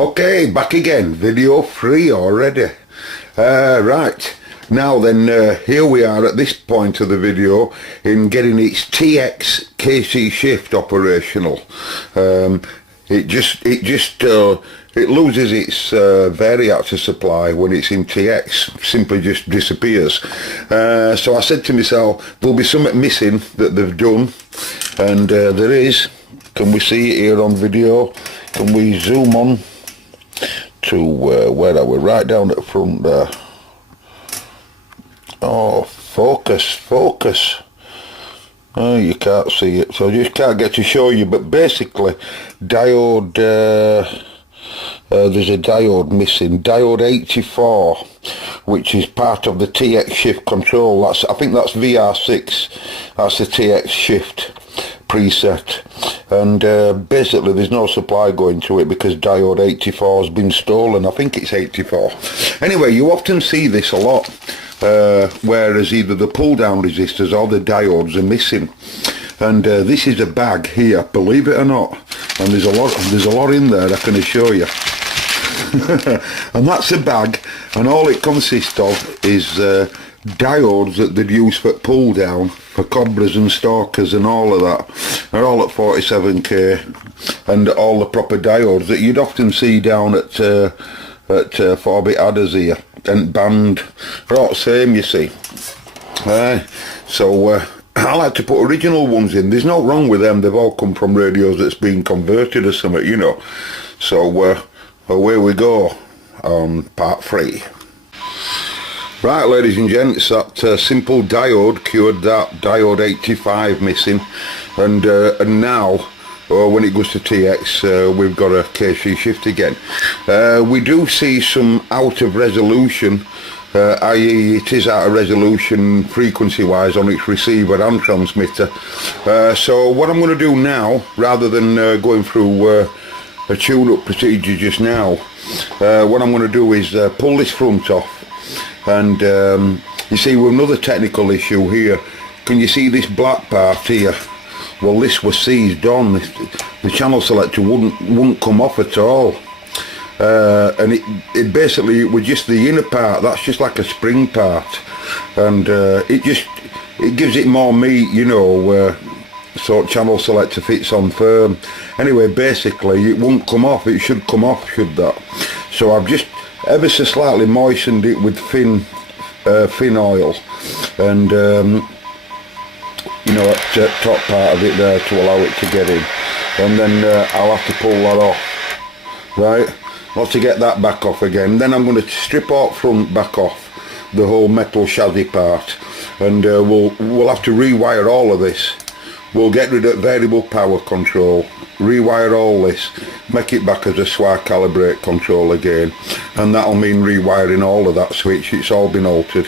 Okay, back again, video 3 already. Right, now then, here we are at this point of the video in getting its TX KC shift operational. It loses its variator supply when it's in TX, simply just disappears. So I said to myself, there'll be something missing that they've done, and there is. Can we see it here on video? Can we zoom on to where are we? Right down at the front there. Oh, focus. Oh, you can't see it, so I just can't get to show you, but basically diode, there's a diode missing, diode 84, which is part of the TX shift control. I think that's VR6, that's the TX shift preset, and basically there's no supply going to it because diode 84 has been stolen. I think it's 84. Anyway, you often see this a lot, whereas either the pull down resistors or the diodes are missing, and this is a bag here, believe it or not, and there's a lot in there, I can assure you. And that's a bag, and all it consists of is diodes that they'd use for pull down for cobras and stalkers and all of that. They're all at 47k, and all the proper diodes that you'd often see down at 4-bit adders here and band. They're all the same, you see. So I like to put original ones in. There's no wrong with them, they've all come from radios that's been converted or something, you know. So away we go on part 3. Right, ladies and gents, that simple diode cured that diode 85 missing, and now when it goes to TX, we've got a KC shift again. We do see some out of resolution, i.e. it is out of resolution frequency wise on its receiver and transmitter. So what I'm going to do now, rather than going through a tune-up procedure just now, what I'm going to do is pull this front off. And you see, with another technical issue here, can you see this black part here? Well, this was seized on. The channel selector wouldn't come off at all, and it basically was just the inner part. That's just like a spring part, and it gives it more meat, you know, so channel selector fits on firm. Anyway, basically it won't come off. It should come off, should that? So I've just ever so slightly moistened it with thin oil, and you know, at top part of it there to allow it to get in, and then I'll have to pull that off, right? I'll have to get that back off again. Then I'm going to strip out front back off the whole metal chassis part, and we'll have to rewire all of this. We'll get rid of variable power control, rewire all this, make it back as a SWA calibrate control again, and that'll mean rewiring all of that switch. It's all been altered.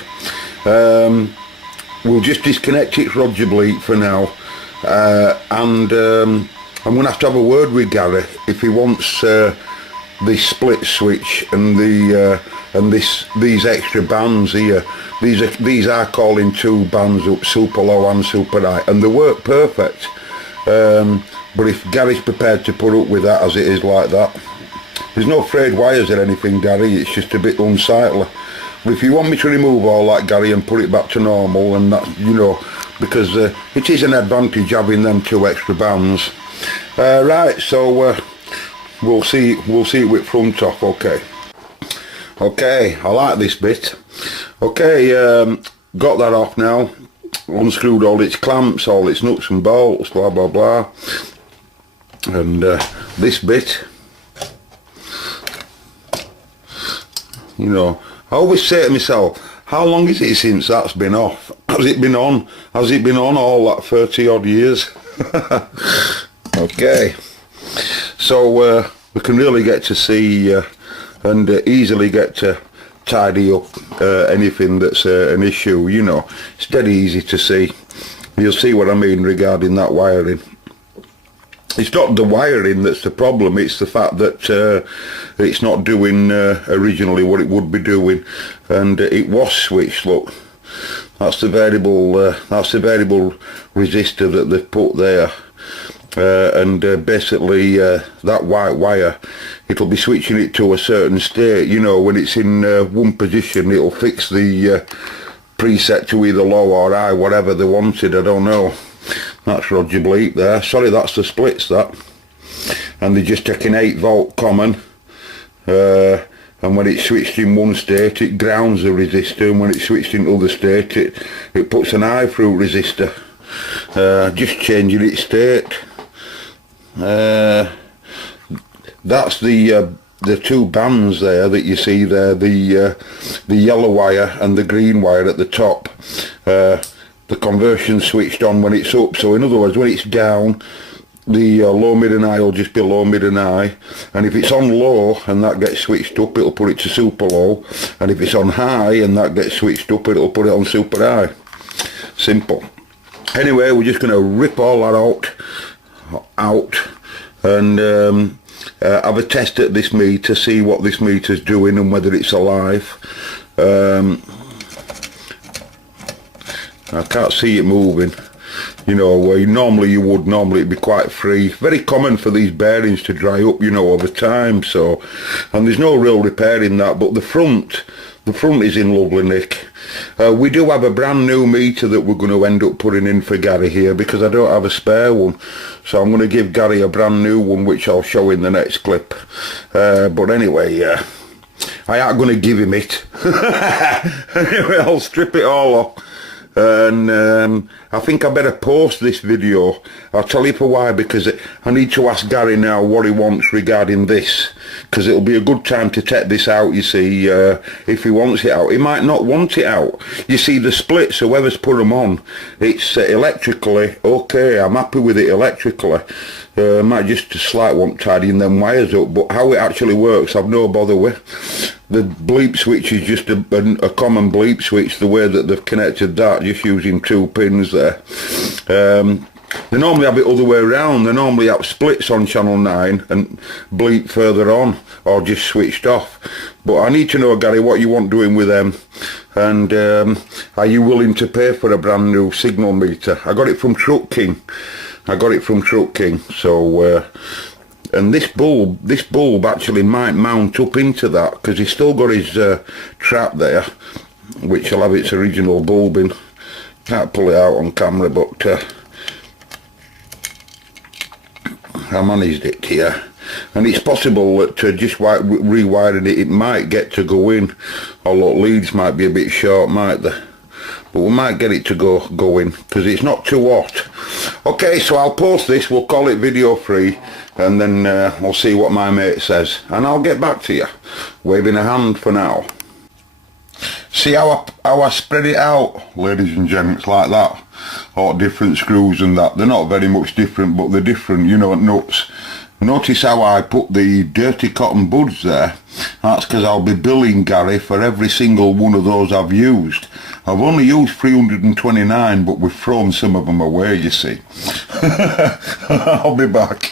We'll just disconnect its Roger bleed for now, and I'm going to have a word with Gary if he wants this split switch and these extra bands here. These are calling 2 bands up, super low and super high, and they work perfect. But if Gary's prepared to put up with that as it is like that, there's no frayed wires or anything, Gary, it's just a bit unsightly. But if you want me to remove all that, Gary, and put it back to normal, and that, you know, because it is an advantage having them 2 extra bands. Right, so we'll see it with front off. Okay, I like this bit. Okay, got that off now, unscrewed all its clamps, all its nuts and bolts, blah blah blah, and this bit, you know, I always say to myself, how long is it since that's been off? Has it been on all that 30 odd years? Okay, so we can really get to see and easily get to tidy up anything that's an issue, you know. It's dead easy to see. You'll see what I mean regarding that wiring. It's not the wiring that's the problem, it's the fact that it's not doing originally what it would be doing, and it was switched. Look, that's the variable resistor that they've put there, and basically that white wire, it'll be switching it to a certain state. You know, when it's in one position, it'll fix the preset to either low or high, whatever they wanted. I don't know. That's Roger Bleep there. Sorry, that's the splits, that. And they're just taking 8-volt common, and when it's switched in one state, it grounds the resistor, and when it's switched in other state, it puts an high through resistor. Just changing its state. That's the two bands there that you see there, the yellow wire and the green wire at the top. The conversion switched on when it's up, so in other words, when it's down, the low, mid and high will just be low, mid and high, and if it's on low and that gets switched up, it'll put it to super low, and if it's on high and that gets switched up, it'll put it on super high. Simple. Anyway, we're just going to rip all that out and have a test at this meter, see what this meter's doing and whether it's alive. I can't see it moving. You know, where normally it'd be quite free. Very common for these bearings to dry up, you know, over time, so, and there's no real repair in that, but the front is in lovely nick. We do have a brand new meter that we're going to end up putting in for Gary here, because I don't have a spare one, so I'm going to give Gary a brand new one, which I'll show in the next clip. But anyway, I ain't going to give him it. Anyway, I'll strip it all off. And I think I better post this video. I'll tell you for why, because I need to ask Gary now what he wants regarding this, because it'll be a good time to take this out, you see, if he wants it out. He might not want it out. You see, the splits, whoever's put them on, it's electrically okay. I'm happy with it electrically. Might just a slight want tidying them wires up, but how it actually works I've no bother with. The bleep switch is just a common bleep switch, the way that they've connected that, just using 2 pins there. They normally have it other way around. They normally have splits on channel 9 and bleep further on, or just switched off. But I need to know, Gary, what you want doing with them, and are you willing to pay for a brand new signal meter? I got it from Truck King. So and this bulb actually might mount up into that, because he's still got his trap there, which will have its original bulb in. Can't pull it out on camera, but I managed it here, and it's possible that just rewiring it might get to go in, although leads might be a bit short, might they? But we might get it to go in, because it's not too hot. Okay, so I'll post this, we'll call it video free, and then we'll see what my mate says, and I'll get back to you. Waving a hand for now. See how I spread it out, ladies and gents, like that? All different screws and that. They're not very much different, but they're different, you know, nuts. Notice how I put the dirty cotton buds there. That's because I'll be billing Gary for every single one of those I've used. I've only used 329, but we've thrown some of them away, you see. I'll be back.